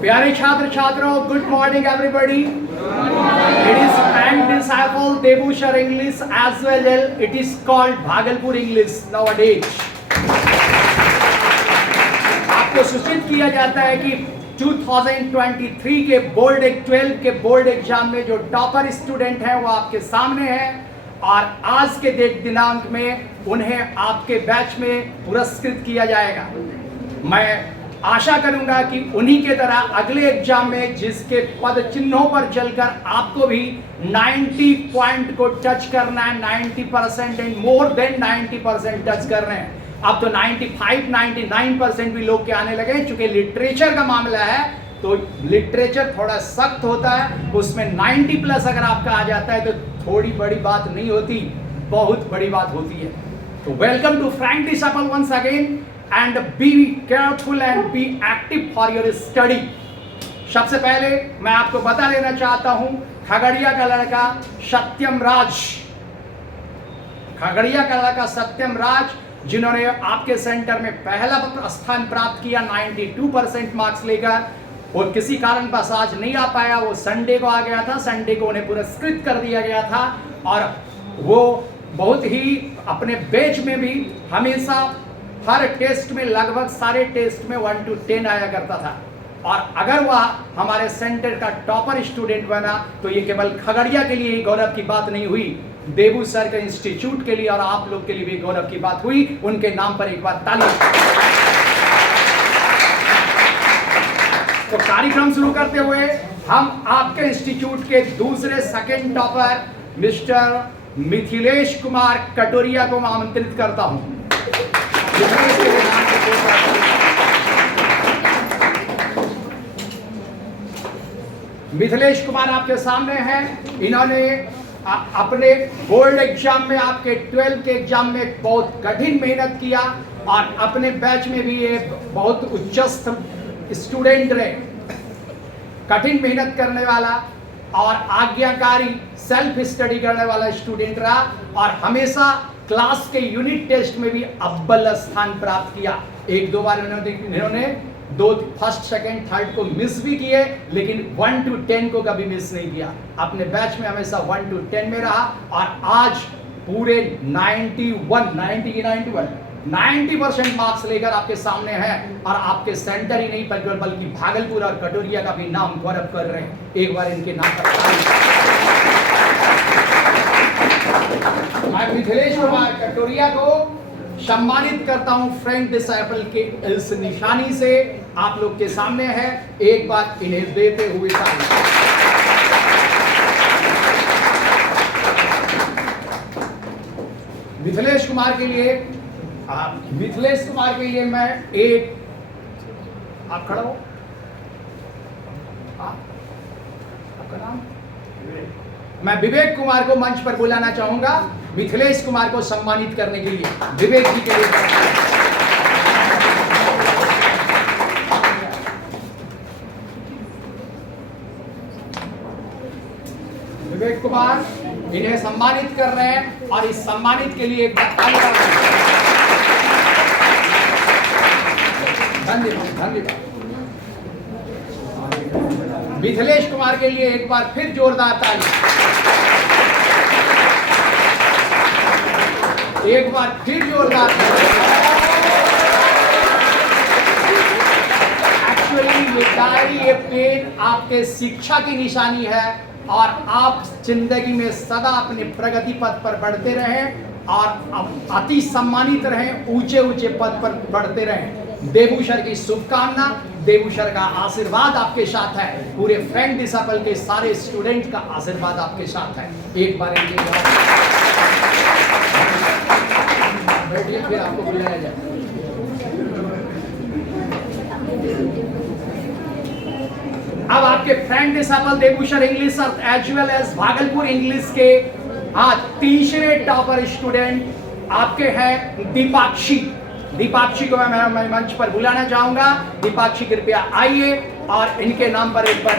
प्यारे छात्र छात्रों, good morning everybody. It is and disciple Debushar English as well. It is called Bhagalpur English nowadays. आपको सूचित किया जाता है कि 2023 के बोर्ड 12 के बोर्ड एग्जाम में जो टॉपर स्टूडेंट हैं वो आपके सामने हैं और आज के दिनांक में उन्हें आपके बैच में पुरस्कृत किया जाएगा. मैं आशा करूंगा कि उन्हीं के तरह अगले एग्जाम में जिसके पद चिन्हों पर चलकर आपको भी 90 पॉइंट को टच करना है, 90% एंड मोर देन 90% टच कर रहे हैं. अब तो 95-99% भी लोग के आने लगे. चूंकि लिटरेचर का मामला है तो लिटरेचर थोड़ा सख्त होता है, उसमें 90 प्लस अगर आपका आ जाता है तो थोड़ी बड़ी बात नहीं होती, बहुत बड़ी बात होती है. तो welcome to Frank Disciple once again and be careful and be active for your study. सबसे पहले मैं आपको बता देना चाहता हूं, खगड़िया का लड़का सत्यम राज, खगड़िया का लड़का सत्यम राज जिन्होंने आपके सेंटर में पहला स्थान प्राप्त किया 92% मार्क्स लेकर, और किसी कारण बस आज नहीं आ पाया. वो संडे को आ गया था, संडे को उन्हें पुरस्कृत कर दिया गया था और वो बहुत ही अपने बैच में भी हमेशा हर टेस्ट में लगभग सारे टेस्ट में 1 to 10 आया करता था. और अगर वह हमारे सेंटर का टॉपर स्टूडेंट बना तो ये केवल खगड़िया के लिए ही गौरव की बात नहीं हुई, देबू सर के इंस्टीट्यूट के लिए और आप लोग के लिए भी गौरव की बात हुई. उनके नाम पर एक बार ताली. तो कार्यक्रम शुरू करते हुए हम आपके इंस्टीट्यूट के दूसरे second topper mister Mithilesh Kumar Katoria को आमंत्रित करता हूं. मिथिलेश कुमार आपके सामने हैं. इन्होंने अपने बोर्ड एग्जाम में, आपके 12 के एग्जाम में बहुत कठिन मेहनत किया और अपने बैच में भी ये बहुत उच्चस्थ स्टूडेंट रहे. कठिन मेहनत करने वाला और आज्ञाकारी सेल्फ स्टडी करने वाला स्टूडेंट रहा और हमेशा क्लास के यूनिट टेस्ट में भी अव्वल स्थान प्राप्त किया. एक दो बार इन्होंने फर्स्ट सेकंड थर्ड को मिस भी किए, लेकिन 1 to 10 को कभी मिस नहीं किया. अपने बैच में हमेशा 1 to 10 में रहा और आज पूरे 90% मार्क्स लेकर आपके सामने हैं और आपके सेंटर ही नहीं बल्कि भागलपुर और कटोरिया का भी नाम गौरव कर रहे हैं. एक बार इनके नाम पर मैं मिथिलेश कुमार कटोरिया को सम्मानित करता हूं फ्रैंक डिसाइपल के इस निशानी से. आप लोग के सामने है, एक बार इन्हें देते हुए ताली. मिथिलेश कुमार के लिए मैं एक, आप खड़ा हो, आपका नाम? मैं विवेक कुमार को मंच पर बुलाना चाहूंगा मिथिलेश कुमार को सम्मानित करने के लिए. विवेक जी के लिए विवेक कुमार इन्हें सम्मानित कर रहे हैं और इस सम्मानित के लिए एक बार ताली. धन्यवाद. मिथिलेश कुमार के लिए एक बार फिर जोरदार ताली. एक बार फिर जोरदार. एक्चुअली ये डायरी, ये पेन आपके शिक्षा की निशानी है और आप जिंदगी में सदा अपने प्रगति पथ पर बढ़ते रहें और अति सम्मानित रहें, ऊंचे पद पर बढ़ते रहें. देबूशर की शुभकामना, देबूशर का आशीर्वाद आपके साथ है. पूरे फ्रैंक डिसाइपल के सारे स्टूडेंट का आशीर्वाद आपके साथ है. एक बार बैठिए, फिर आपको बुलाया जाए. अब आपके frank disciple Debu sir English as well as Bhagalpur English के तीसरे टॉपर स्टूडेंट आपके हैं दीपाक्षी. दीपाक्षी को मैं मंच पर बुलाना चाहूंगा. दीपाक्षी कृपया आइए और इनके नाम पर एक बार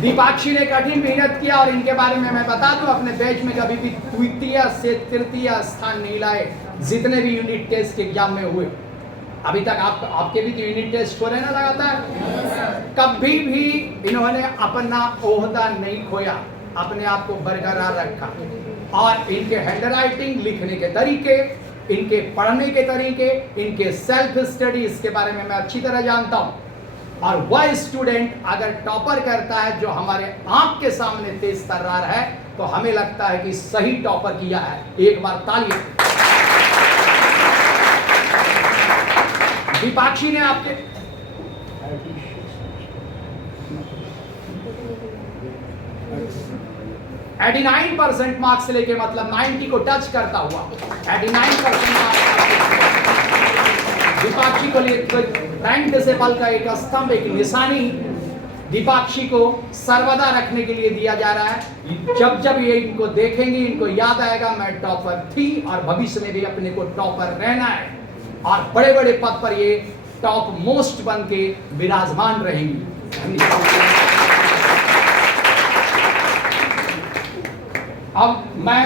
दीपाक्षी ने कठिन मेहनत किया और इनके बारे में मैं बता दूं, अपने बैच में कभी भी द्वितीय से तृतीय स्थान नहीं लाए जितने भी यूनिट टेस्ट के एग्जाम में हुए. अभी तक आपके भी तो यूनिट टेस्ट हो रहे ना लगातार। कभी भी इन्होंने अपना ओहदा नहीं खोया, अपने आप को बरकरार रखा। और इनके हैंडराइटिंग, लिखने के तरीके, इनके पढ़ने के तरीके, इनके सेल्फ स्टडी, इसके बारे में मैं अच्छी तरह जानता हूं। और वह स्टूडेंट अगर टॉपर करता है जो हमारे आंख के सामने तेज तर्रार है, तो हमें लगता है कि सही टॉपर किया है। एक बार तालियां। दीपाक्षी ने आपके 89% मार्क्स लेके, मतलब 90 को टच करता हुआ 89% मार्क्स दीपाक्षी को लिए रैंक डिसेबल का एक स्तंभ, एक निशानी दीपाक्षी को सर्वदा रखने के लिए दिया जा रहा है। जब जब ये इनको देखेंगे, इनको याद आएगा मैं टॉपर थी और भविष्य में भी अपने को टॉपर रहना है, और बड़े बड़े पद पर ये टॉप मोस्ट बन के विराजमान रहेंगी। अब मैं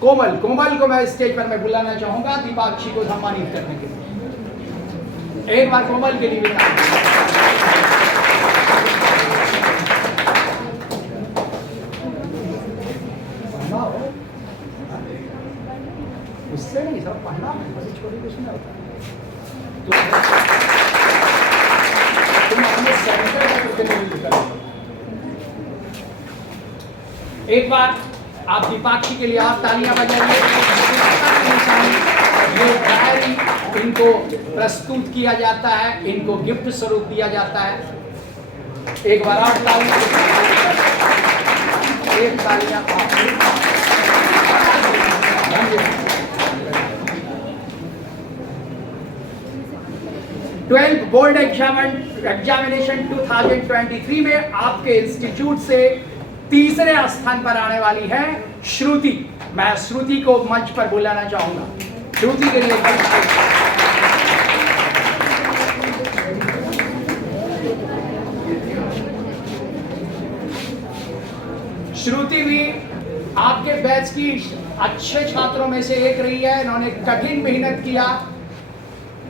कोमल को मैं स्टेज पर मैं बुलाना चाहूंगा दीपाक्षी को सम्मानित करने के लिए। एक बार कोमल के लिए उससे नहीं, सब पढ़ना बड़ी छोटी कुछ नहीं होता। तुम अपने सेंटर एक बार आप दीपाक्षी के लिए आप तालियां बजाइए। ये डायरी इनको प्रस्तुत किया जाता है, इनको गिफ्ट स्वरूप दिया जाता है। एक बार और तालियां, एक तालियां। 12th बोर्ड एग्जामिनेशन 2023 में आपके इंस्टीट्यूट से तीसरे स्थान पर आने वाली है श्रुति। मैं श्रुति को मंच पर बुलाना चाहूंगा। श्रुति के लिए श्रुति भी आपके बैच की अच्छे छात्रों में से एक रही है। इन्होंने कठिन मेहनत किया,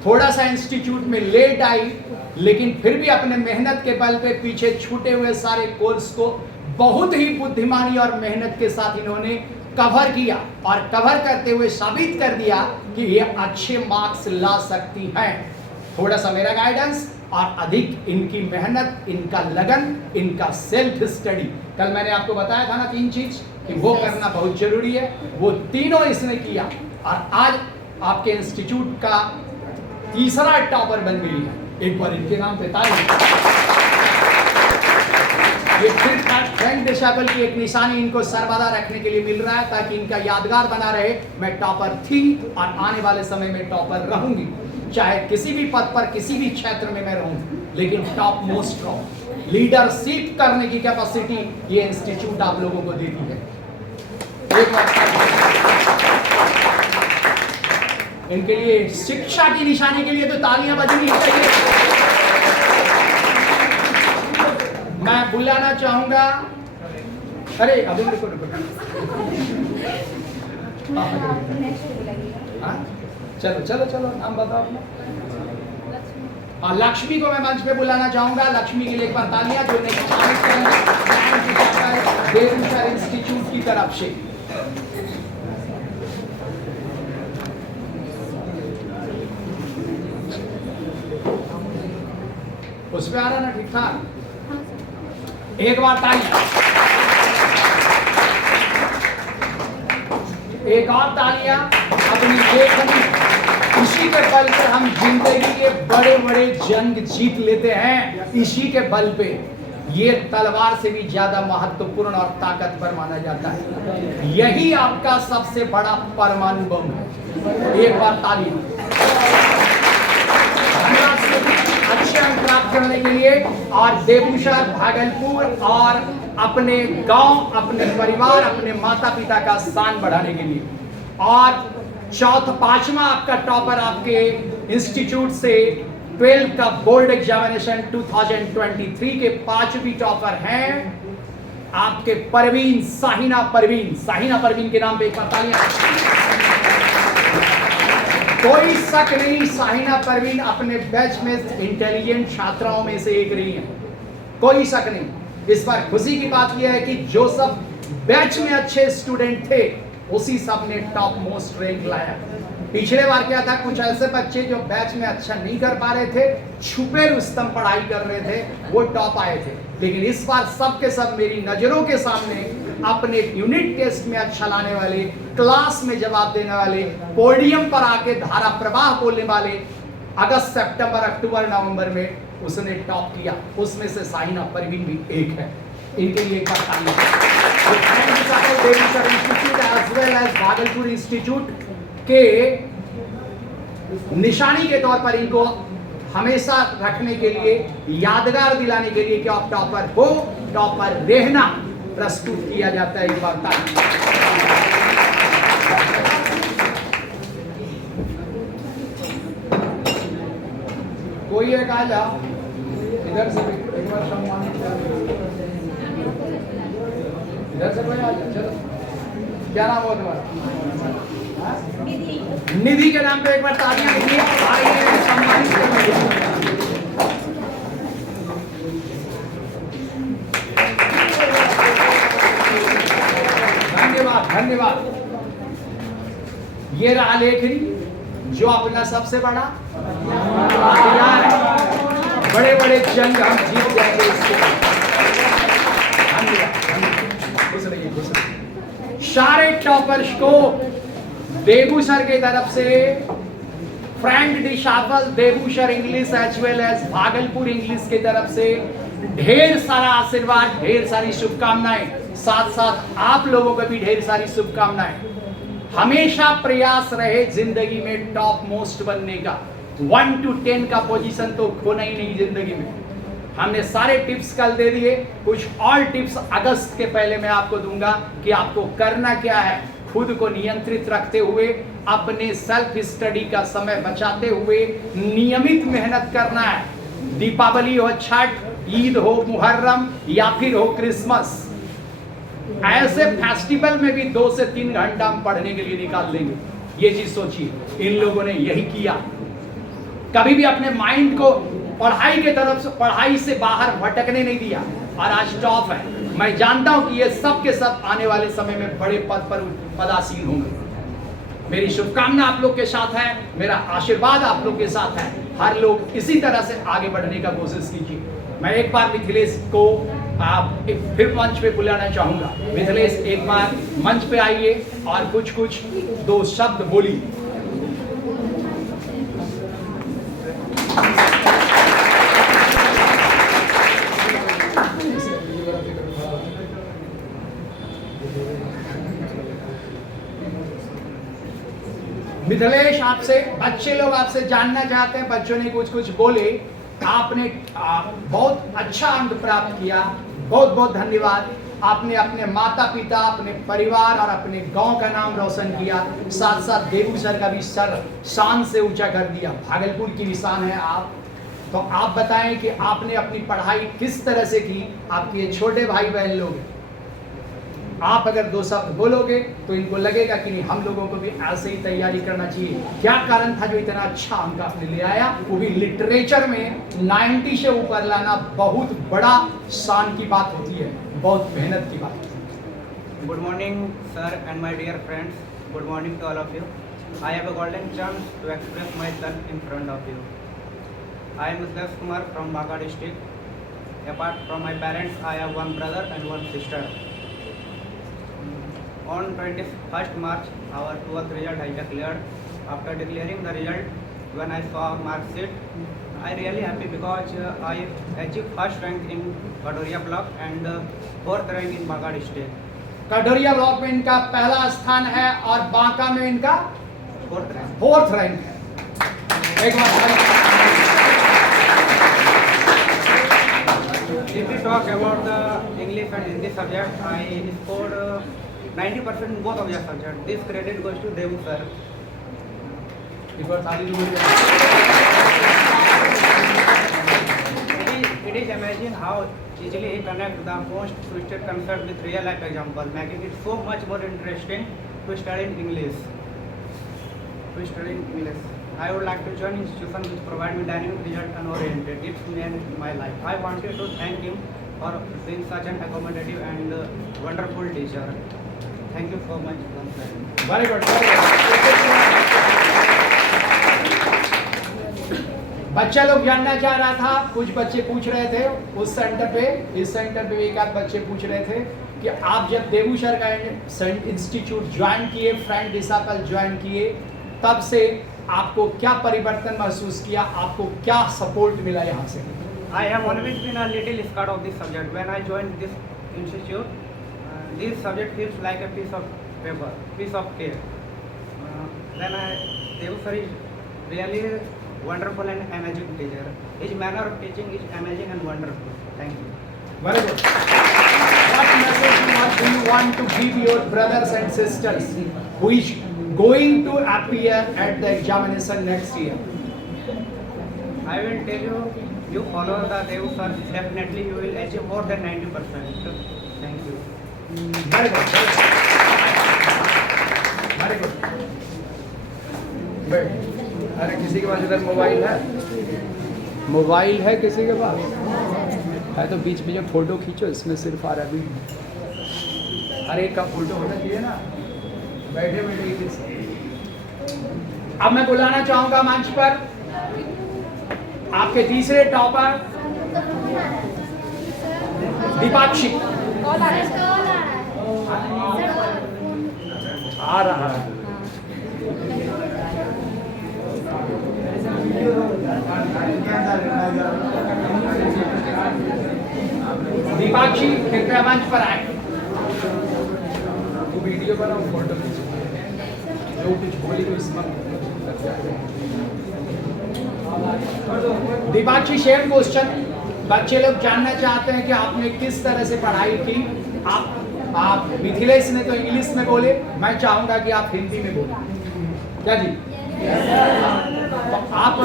थोड़ा सा इंस्टीट्यूट में लेट आई, लेकिन फिर भी अपने मेहनत के बल पे पीछे छूटे हुए सारे कोर्स को बहुत ही बुद्धिमानी और मेहनत के साथ इन्होंने कवर किया, और कवर करते हुए साबित कर दिया कि ये अच्छे मार्क्स ला सकती हैं। थोड़ा सा मेरा गाइडेंस और अधिक इनकी मेहनत, इनका लगन, इनका सेल्फ स्टडी। कल मैंने आपको बताया था ना 3 चीज कि वो करना बहुत जरूरी है, वो तीनों इसने किया, और आज आपके इंस्टीट्यूट का तीसरा टॉपर बन गई है। एक बार इनके नाम पे तालियां। ये रैंक डिसेबल की एक निशानी इनको सर्वदा रखने के लिए मिल रहा है, ताकि इनका यादगार बना रहे मैं टॉपर थी और आने वाले समय में टॉपर रहूंगी। चाहे किसी भी पद पर, किसी भी क्षेत्र में मैं रहूं, लेकिन टॉप मोस्ट रहूं। लीडरशिप करने की कैपेसिटी ये इंस्टीट्यूट आप लोगों को देती है। एक इनके लिए शिक्षा की निशानी के लिए तो तालियां बजनी चाहिए। मैं बुलाना चाहूंगा, अरे अभी रुको। चलो नाम बताओ अपना। और लक्ष्मी को मैं मंच पे बुलाना चाहूंगा। लक्ष्मी के लिए एक बार तालियां, जो देवशर इंस्टीट्यूट की तरफ से। उस पे आ रहा ना ठीक ठाक? एक बार तालियां, एक और तालियां अपनी लेखनी। इसी के बल पर हम जिंदगी के बड़े बड़े जंग जीत लेते हैं, इसी के बल पे। ये तलवार से भी ज्यादा महत्वपूर्ण और ताकतवर माना जाता है। यही आपका सबसे बड़ा परमाणु बम है। एक बार तालियां अच्छे अंक प्राप्त करने के लिए, और देवूशर, भागलपुर और अपने गांव, अपने परिवार, अपने माता पिता का स्थान बढ़ाने के लिए। और पांचवा आपका टॉपर आपके इंस्टीट्यूट से 12 का बोर्ड एग्जामिनेशन 2023 के 5वीं टॉपर हैं आपके परवीन, साहिना परवीन के नाम पे एक बार तालियां। कोई शक नहीं, साहिना परवीन अपने बैच में इंटेलिजेंट छात्राओं में से एक रही है, कोई शक नहीं। इस बार खुशी की बात यह है कि जो सब बैच में अच्छे स्टूडेंट थे उसी सब ने टॉप मोस्ट रैंक लाया। पिछले बार क्या था, कुछ ऐसे बच्चे जो बैच में अच्छा नहीं कर पा रहे थे, छुपे रुस्तम पढ़ाई कर रहे थे, वो टॉप आए थे। लेकिन इस बार सब के सब मेरी नजरों के सामने अपने यूनिट टेस्ट में अच्छा लाने वाले, क्लास में जवाब देने वाले, पोडियम पर आके धारा प्रवाह बोलने वाले, अगस्त, सितंबर, अक्टूबर, नवंबर में उसने टॉप किया। उसमें से साहिना परवीन भी एक है। इनके लिए एक बार institute as well as Bhagalpur institute के निशानी के तौर पर इनको हमेशा रखने के लिए, यादगार दिलाने के लिए कि आप टॉपर हो, टॉपर रहना प्रस्तुत किया जाता है। एक बार कोई एक आ जाओ इधर से, एक बार सम्मानित, इधर से कोई आ जाओ। चलो, क्या नाम हो तुम्हारा? निधि के नाम पे एक बार तालियां दीजिए, आइए सम्मानित करने। धन्यवाद। ये रहा लेखनी जो अपना सबसे बड़ा हथियार है। बड़े बड़े जंग हम जीत जाएंगे इसके। धन्यवाद। सारे टॉपर्स को देबू सर की तरफ से, frank disciple Debu sir English as well as Bhagalpur English की तरफ से ढेर सारा आशीर्वाद, ढेर सारी शुभकामनाएं। साथ साथ आप लोगों को भी ढेर सारी शुभकामनाएं। हमेशा प्रयास रहे जिंदगी में टॉप मोस्ट बनने का। 1 to 10 का पोजीशन तो खोना ही नहीं जिंदगी में। हमने सारे टिप्स कल दे दिए, कुछ और टिप्स अगस्त के पहले मैं आपको दूंगा कि आपको करना क्या है। खुद को नियंत्रित रखते हुए, अपने सेल्फ स्टडी का समय बचाते हुए नियमित मेहनत करना है। दीपावली हो, छठ, ईद हो, मुहर्रम या फिर हो क्रिसमस, ऐसे फेस्टिवल में भी 2 से 3 घंटा हम पढ़ने के लिए निकाल लेंगे। ये चीज सोचिए, इन लोगों ने यही किया। कभी भी अपने माइंड को पढ़ाई के तरफ से, पढ़ाई से बाहर भटकने नहीं दिया और आज टॉप है। मैं जानता हूं कि ये सब के सब आने वाले समय में बड़े पद पर पदासीन होंगे। मेरी शुभकामना आप लोग के साथ है, मेरा आशीर्वाद आप लोग के साथ है। हर लोग इसी तरह से आगे बढ़ने का कोशिश कीजिए। मैं एक बार मिथिलेश को आप फिर मंच पे बुलाना चाहूंगा। मिथिलेश, एक बार मंच पे आइए और कुछ 2 शब्द बोलिए। मिथिलेश, आपसे बच्चे लोग आपसे जानना चाहते हैं। बच्चों ने कुछ बोले, आपने बहुत अच्छा अंक प्राप्त किया, बहुत बहुत धन्यवाद। आपने अपने माता पिता, अपने परिवार और अपने गांव का नाम रोशन किया। साथ साथ देबू सर का भी सर शान से ऊंचा कर दिया। भागलपुर की निशान है आप। तो आप बताएं कि आपने अपनी पढ़ाई किस तरह से की। आपके ये छोटे भाई बहन लोग, आप अगर 2 शब्द बोलोगे तो इनको लगेगा कि नहीं, हम लोगों को भी ऐसे ही तैयारी करना चाहिए। क्या कारण था जो इतना अच्छा अंक आपने ले आया, वो भी लिटरेचर में 90 से ऊपर लाना बहुत बड़ा शान की बात होती है, बहुत मेहनत की बात होती है। Good morning sir and my dear friends, good morning to all of you. I have a golden chance to express myself in front of you. I am Mithilesh Kumar from Banka district. Apart from my parents, I have 1 brother and 1 sister. On 21st March, our 12th result I declared. After declaring the result, when I saw mark sheet, I really happy because I achieved first rank in Kadoria block and 4th rank in Baga district. Katoria block में इनका पहला स्थान है और बांका में इनका 4th rank है। एक बार if we talk about the English and Hindi subject, I scored 90% in both of their subjects. This credit goes to Devu sir. It It is amazing how easily he connects the most twisted concept with real life example, making it so much more interesting to study English. I would like to join institution which provide me dynamic result and oriented. It's made my life. I wanted to thank him for being such an accommodative and wonderful teacher. Thank you so much once again. Very good. बच्चा लोग जानना चाह रहा था, कुछ बच्चे पूछ रहे थे उस सेंटर पे, इस सेंटर पे एक आध बच्चे पूछ रहे थे कि आप जब देवूसर का इंस्टीट्यूट ज्वाइन किए, फ्रेंड डिसाइपल ज्वाइन किए, तब से आपको क्या परिवर्तन महसूस किया, आपको क्या सपोर्ट मिला यहाँ से? I have always been a little scared of this subject. When I joined this institute, this subject feels like a piece of paper, piece of cake. Devu sir is really wonderful and amazing teacher. His manner of teaching is amazing and wonderful. Thank you. Very good. What message do you want to give your brothers and sisters who is going to appear at the examination next year? I will tell you, you follow the Devu sir, definitely you will achieve more than 90%. Thank you. Very good. Very good. Very good. अरे किसी के पास इधर mobile है? Mobile है किसी के पास? है तो बीच में फोटो खींचो, इसमें सिर्फ आ रहा है। अरे एक का फोटो होना चाहिए ना, बैठे बैठे। अब मैं बुलाना चाहूंगा मंच पर आपके तीसरे टॉपर दीपाक्षी। आ रहा है। दीपाक्षी कृपया मंच पर आए। वो वीडियो बनाओ, फोटो खींचो, जो कुछ बोली तो इसमें। Deepakshi share question. बच्चे लोग जानना चाहते हैं कि आपने किस तरह से पढ़ाई की। आप मिथिलेश ने तो इंग्लिश में बोले, मैं चाहूंगा कि आप हिंदी में बोले। क्या जी? तो आप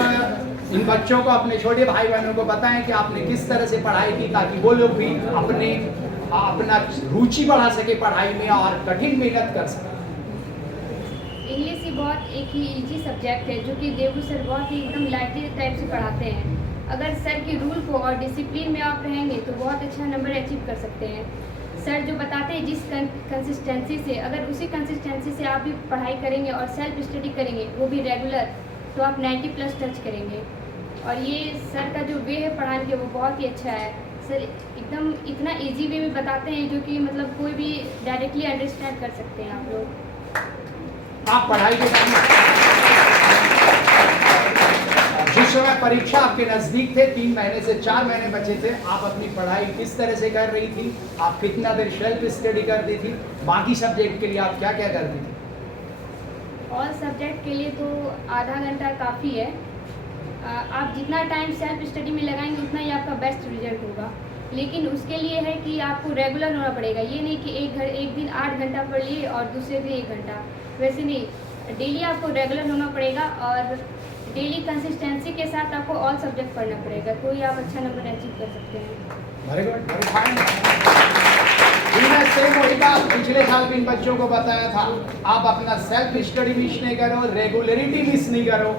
इन बच्चों को, अपने छोटे भाई बहनों को बताएं कि आपने किस तरह से पढ़ाई की, ताकि वो लोग भी अपना रुचि बढ़ा सके पढ़ाई में और कठिन मेहनत कर सके। इंग्लिश ही बहुत एक ही इजी सब्जेक्ट है जो कि देवू सर बहुत ही एकदम लाइटली टाइप से पढ़ाते हैं। अगर सर की रूल को और डिसिप्लिन में आप रहेंगे तो बहुत अच्छा नंबर अचीव कर सकते हैं। सर जो बताते हैं जिस कंसिस्टेंसी से, अगर उसी कंसिस्टेंसी से आप भी पढ़ाई करेंगे और सेल्फ स्टडी करेंगे, वो भी रेगुलर, तो आप 90+ टच करेंगे। और ये सर का जो वे है पढ़ाने के वो बहुत ही अच्छा है। सर एकदम इतना इजी वे में बताते हैं जो कि मतलब कोई भी डायरेक्टली अंडरस्टैंड कर सकते हैं आप लोग। आप पढ़ाई के टाइम जिस समय परीक्षा आपके नजदीक थे, 3 महीने से 4 महीने बचे थे, आप अपनी पढ़ाई किस तरह से कर रही थी? आप कितना देर सेल्फ स्टडी करती थी? बाकी सब्जेक्ट के लिए आप क्या क्या करती थी? और सब्जेक्ट के लिए तो आधा घंटा काफ़ी है। आप जितना टाइम सेल्फ स्टडी में लगाएंगे उतना ही आपका बेस्ट रिजल्ट होगा। लेकिन उसके लिए है कि आपको रेगुलर होना पड़ेगा। ये नहीं कि एक दिन 8 घंटा पढ़ लिए और दूसरे दिन 1 घंटा, वैसे नहीं। डेली आपको रेगुलर होना पड़ेगा और डेली कंसिस्टेंसी के साथ आपको ऑल सब्जेक्ट पढ़ना पड़ेगा, तो ही आप अच्छा नंबर अचीव कर सकते हैं। Very good, very fine. Same वही बात पिछले साल भी इन बच्चों को बताया था। आप अपना सेल्फ स्टडी मिस नहीं करो, रेगुलरिटी मिस नहीं करो,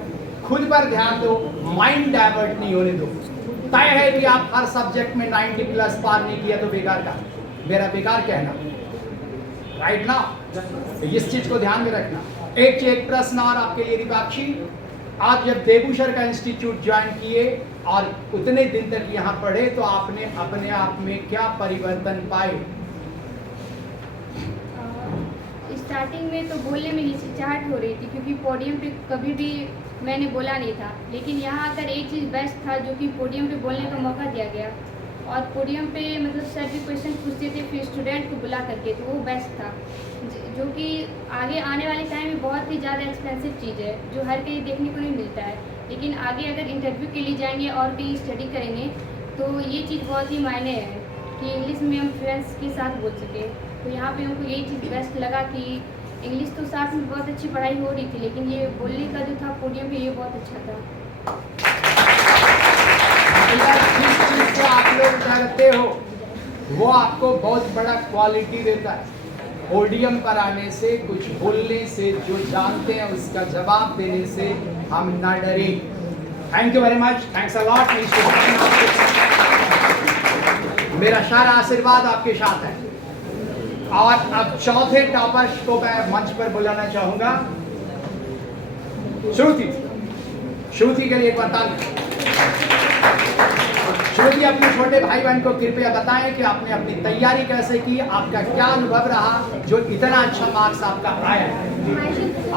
खुद पर ध्यान दो, माइंड डाइवर्ट नहीं होने दो। तय है कि आप हर सब्जेक्ट में 90+ पार नहीं किया तो बेकार का, मेरा बेकार कहना, राइट ना? इस चीज को ध्यान में रखना। एक प्रश्न और आपके लिए दीपाक्षी, आप जब देवूसर का इंस्टीट्यूट ज्वाइन किए और उतने दिन तक यहाँ पढ़े तो आपने अपने आप में क्या परिवर्तन पाए? स्टार्टिंग में तो बोलने में हिचकिचाहट हो रही थी क्योंकि पोडियम पे कभी भी मैंने बोला नहीं था। लेकिन यहाँ आकर एक चीज़ बेस्ट था जो कि पोडियम पे बोलने का मौका दिया गया। और पोडियम पे मतलब सर भी क्वेश्चन पूछते थे फिर स्टूडेंट को बुला करके, तो वो बेस्ट था। जो कि आगे आने वाले टाइम में बहुत ही ज़्यादा एक्सपेंसिव चीज़ है जो हर कहीं देखने को नहीं मिलता है। लेकिन आगे अगर इंटरव्यू के लिए जाएंगे और कहीं स्टडी करेंगे तो ये चीज़ बहुत ही मायने है कि इंग्लिश में हम फ्रेंड्स के साथ बोल सके। तो यहाँ पे हमको यही चीज़ बेस्ट लगा कि इंग्लिश तो साथ में बहुत अच्छी पढ़ाई हो रही थी, लेकिन ये बोलने का जो था पोडियम पे ये बहुत अच्छा था। से आप लोग डरते हो वो आपको बहुत बड़ा क्वालिटी देता है। पोडियम पर आने से, कुछ बोलने से, जो जानते हैं उसका जवाब देने से हम ना डरें। Thank you very much, thanks a lot. मेरा सारा आशीर्वाद आपके साथ है। और अब चौथे टॉपर्स को मैं मंच पर बुलाना चाहूंगा। श्रुति, श्रुति के लिए एक बात। श्रुति, अपने छोटे भाई बहन को कृपया बताएं कि आपने अपनी तैयारी कैसे की, आपका क्या अनुभव रहा जो इतना अच्छा मार्क्स आपका आया है।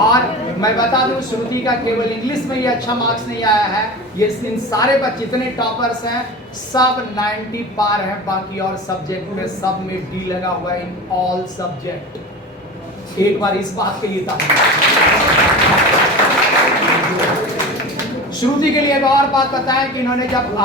और मैं बता दूं, श्रुति का केवल इंग्लिश में ये अच्छा मार्क्स नहीं आया है, ये इन सारे बच्चे जितने टॉपर्स हैं सब 90 पार हैं, बाकी और सब्जेक्ट में सब में डी लगा हुआ है, इन ऑल सब्जेक्ट। एक बार इस बात के लिए श्रुति के लिए एक और बात बताएं कि इन्होंने जब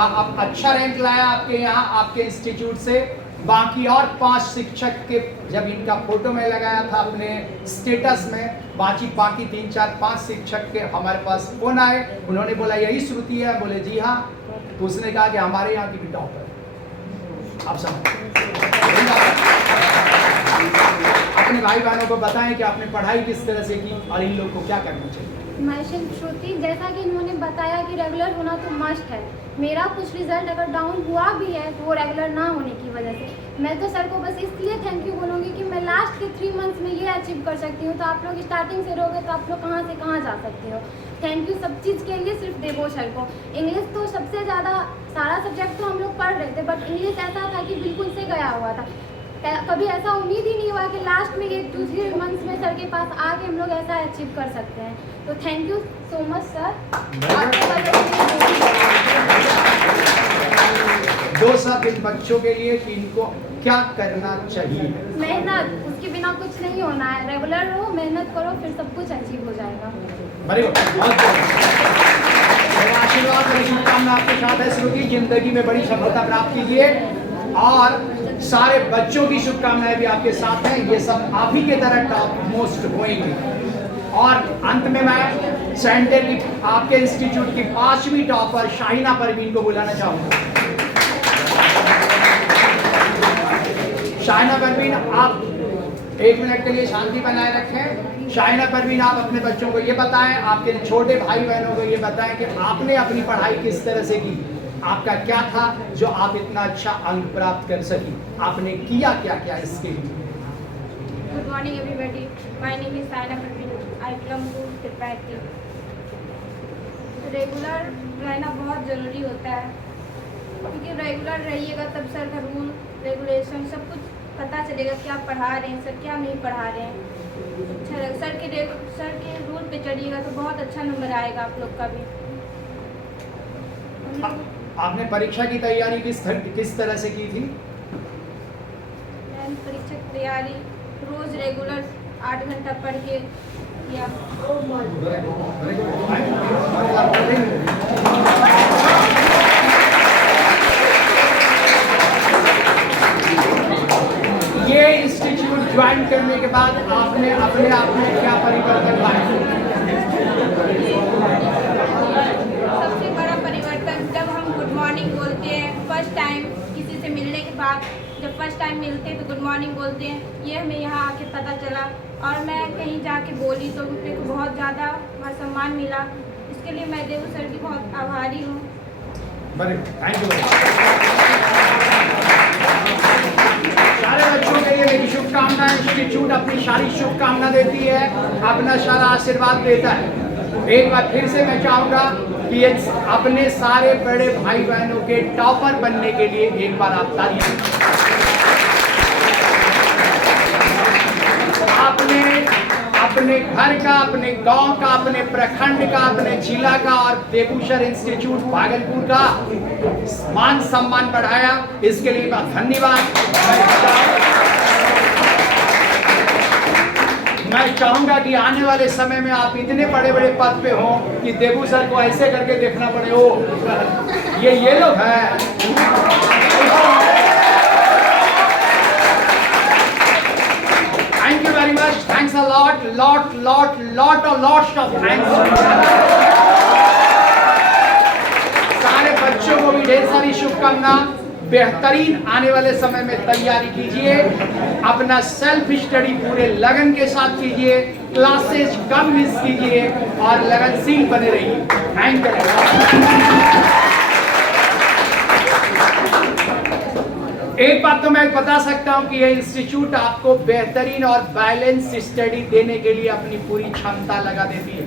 अच्छा रैंक लाया आपके यहाँ आपके इंस्टीट्यूट से, बाकी और 5 शिक्षक के जब इनका फोटो में लगाया था अपने स्टेटस में, बाकी 3, 4, 5 शिक्षक के हमारे पास फोन आए, उन्होंने बोला यही श्रुति है, बोले जी हाँ। तो उसने कहा कि हमारे यहाँ की भी टॉपर। आप समझ अपने भाई बहनों को बताएं कि आपने पढ़ाई किस तरह से की और इन लोग को क्या करना चाहिए। मैं श्रुति, जैसा कि इन्होंने बताया कि रेगुलर होना तो मस्ट है। मेरा कुछ रिजल्ट अगर डाउन हुआ भी है तो वो रेगुलर ना होने की वजह से। मैं तो सर को बस इसलिए थैंक यू बोलूँगी कि मैं लास्ट के 3 मंथ्स में ये अचीव कर सकती हूँ। तो आप लोग स्टार्टिंग से रहोगे तो आप लोग कहाँ से कहाँ जा सकते हो। थैंक यू सब चीज़ के लिए, सिर्फ देवो सर को। इंग्लिश तो सबसे ज़्यादा, सारा सब्जेक्ट तो हम लोग पढ़ रहे थे, बट इंग्लिश ऐसा था कि बिल्कुल से गया हुआ था। कभी ऐसा उम्मीद ही नहीं हुआ कि लास्ट में ये 2-3 मंथ्स में सर के पास आके हम लोग ऐसा अचीव कर सकते हैं। तो thank you so much sir. दो सब इन बच्चों के लिए कि इनको क्या करना चाहिए। मेहनत, उसके बिना कुछ नहीं होना है। रेगुलर रहो, मेहनत करो, फिर सब कुछ अचीव हो जाएगा। मेरा आशीर्वाद और शुभकामना आपके साथ है। श्रुति, जिंदगी में बड़ी सफलता प्राप्त कीजिए और सारे बच्चों की शुभकामनाएं भी आपके साथ हैं। ये सब आप ही के तरह टॉप मोस्ट होंगे। और अंत में मैं सेंटर की आपके इंस्टीट्यूट की 5वीं टॉपर शाहिना परवीन को बुलाना चाहूंगा। शाहिना परवीन, आप 1 मिनट के लिए शांति बनाए रखें। शाहिना परवीन, आप अपने बच्चों को ये बताएं, आपके छोटे भाई बहनों को ये बताएं कि आपने अपनी पढ़ाई किस तरह से की, आपका क्या था जो आप इतना अच्छा अंक प्राप्त कर सकी, आपने किया क्या क्या इसके लिए। Good morning everybody, my name is Shahina Parveen, I belong to Tripathi. Regular रहना बहुत ज़रूरी होता है, क्योंकि रेगुलर रहिएगा तब सर का रूल रेगुलेशन सब कुछ पता चलेगा, क्या पढ़ा रहे हैं सर, क्या नहीं पढ़ा रहे हैं। अच्छा, सर के रूल पे चलिएगा तो बहुत अच्छा नंबर आएगा आप लोग का भी। आपने परीक्षा की तैयारी किस तरह से की थी। मैंने परीक्षा की तैयारी रोज रेगुलर 8 घंटा पढ़ के किया। ये इंस्टीट्यूट ज्वाइन करने के बाद आपने अपने आप में क्या परिवर्तन लाया। सबसे बड़ा परिवर्तन जब हम गुड मॉर्निंग बोलते हैं फर्स्ट टाइम किसी से मिलने के बाद, जब फर्स्ट टाइम मिलते हैं तो गुड मॉर्निंग बोलते हैं, ये हमें यहाँ आके पता चला। और मैं कहीं जाके बोली तो मेरे को बहुत ज़्यादा वहाँ सम्मान मिला। इसके लिए मैं देवू सर की बहुत आभारी हूँ। Thank you. सारे बच्चों के लिए मेरी शुभकामनाएं। इंस्टीट्यूट अपनी सारी शुभकामना देती है, अपना सारा आशीर्वाद देता है। एक बार फिर से मैं चाहूँगा कि अपने सारे बड़े भाई बहनों के टॉपर बनने के लिए एक बार आप तालियां। आपने अपने घर का, अपने गांव का, अपने प्रखंड का, अपने जिला का और देवूसर इंस्टीट्यूट भागलपुर का मान सम्मान बढ़ाया, इसके लिए बहुत धन्यवाद। मैं चाहूंगा कि आने वाले समय में आप इतने बड़े बड़े पद पे हों कि देवू सर को ऐसे करके देखना पड़े, ओ ये लोग हैं। Thank you very much. Thanks a lot of thanks. सारे बच्चों को भी ढेर सारी शुभकामना। बेहतरीन आने वाले समय में तैयारी कीजिए, अपना सेल्फ स्टडी पूरे लगन के साथ कीजिए, क्लासेज कम मिस कीजिए और लगनशील बने रहिए। Thank you. एक बात तो मैं बता सकता हूं कि यह इंस्टीट्यूट आपको बेहतरीन और बैलेंस स्टडी देने के लिए अपनी पूरी क्षमता लगा देती है।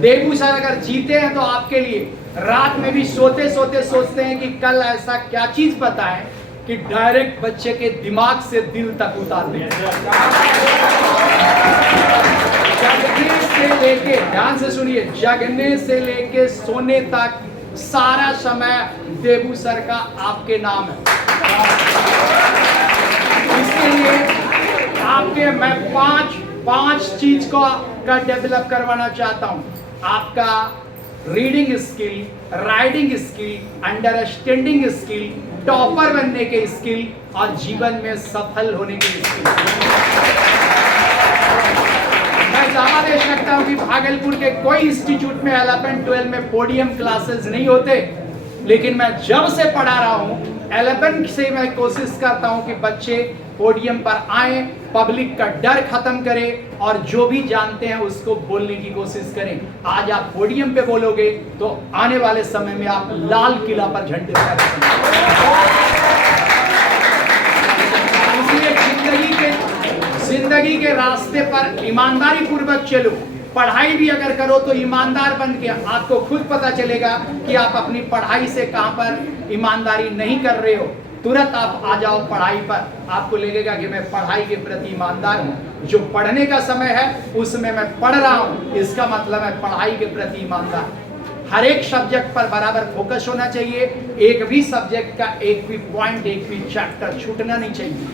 देबू सर अगर जीते हैं तो आपके लिए रात में भी सोते सोते सोचते हैं कि कल ऐसा क्या चीज बताएं कि डायरेक्ट बच्चे के दिमाग से दिल तक उतार दें। जगने से लेके, ध्यान से सुनिए, जगने से लेके सोने तक सारा समय देबू सर का आपके नाम है। इसके लिए आपके मैं पांच चीज का डेवलप करवाना चाहता हूं। आपका reading skill, writing skill, understanding skill, topper बनने के स्किल और जीवन में सफल होने के स्किल। मैं दावा दे सकता हूं कि भागलपुर के कोई इंस्टीट्यूट में 11-12 में पोडियम क्लासेस नहीं होते, लेकिन मैं जब से पढ़ा रहा हूं 11 से मैं कोशिश करता हूं कि बच्चे पोडियम पर आए, पब्लिक का डर खत्म करें और जो भी जानते हैं उसको बोलने की कोशिश करें। आज आप पोडियम पे बोलोगे तो आने वाले समय में आप लाल किला पर झंडे फहराएंगे। इसलिए जिंदगी के रास्ते पर ईमानदारी पूर्वक चलो। पढ़ाई भी अगर करो तो ईमानदार बन के, आपको खुद पता चलेगा कि आप अपनी पढ़ाई से कहां पर ईमानदारी नहीं कर रहे हो। तुरंत आप आ जाओ पढ़ाई पर, आपको लगेगा कि मैं पढ़ाई के प्रति ईमानदार हूं। जो पढ़ने का समय है उसमें मैं पढ़ रहा हूं, इसका मतलब है पढ़ाई के प्रति ईमानदार। हर एक सब्जेक्ट पर बराबर फोकस होना चाहिए। एक भी सब्जेक्ट का एक भी पॉइंट, एक भी चैप्टर छूटना नहीं चाहिए,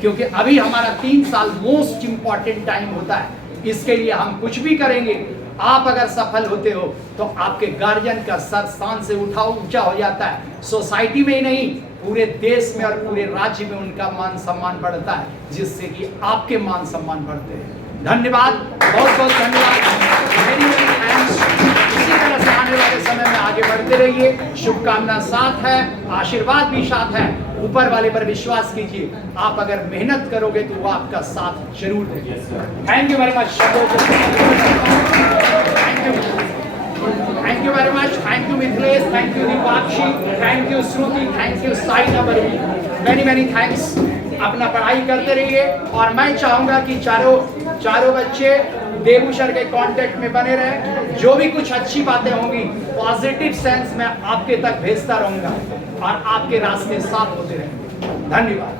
क्योंकि अभी हमारा 3 साल मोस्ट इंपॉर्टेंट टाइम होता है। इसके लिए हम कुछ भी करेंगे। आप अगर सफल होते हो तो आपके गार्जियन का सर शान से ऊंचा हो जाता है। सोसाइटी में ही नहीं, पूरे देश में और पूरे राज्य में उनका मान सम्मान बढ़ता है, जिससे कि आपके मान सम्मान बढ़ते हैं। धन्यवाद, बहुत बहुत धन्यवाद। Very very thanks. इसी तरह से आने वाले समय में आगे बढ़ते रहिए। शुभकामना साथ है, आशीर्वाद भी साथ है। ऊपर वाले पर विश्वास कीजिए। आप अगर मेहनत करोगे तो वो आपका साथ जरूर देंगे। Thank you very much. Thank you very much. Thank you Mithilesh, thank you Deepakshi, thank you Shruti, thank you Sai number. Many many thanks. अपना पढ़ाई करते रहिए और मैं चाहूंगा कि चारों बच्चे देबू सर के कांटेक्ट में बने रहे। जो भी कुछ अच्छी बातें होंगी पॉजिटिव सेंस में आपके तक भेजता रहूंगा और आपके रास्ते साफ होते रहेंगे। धन्यवाद।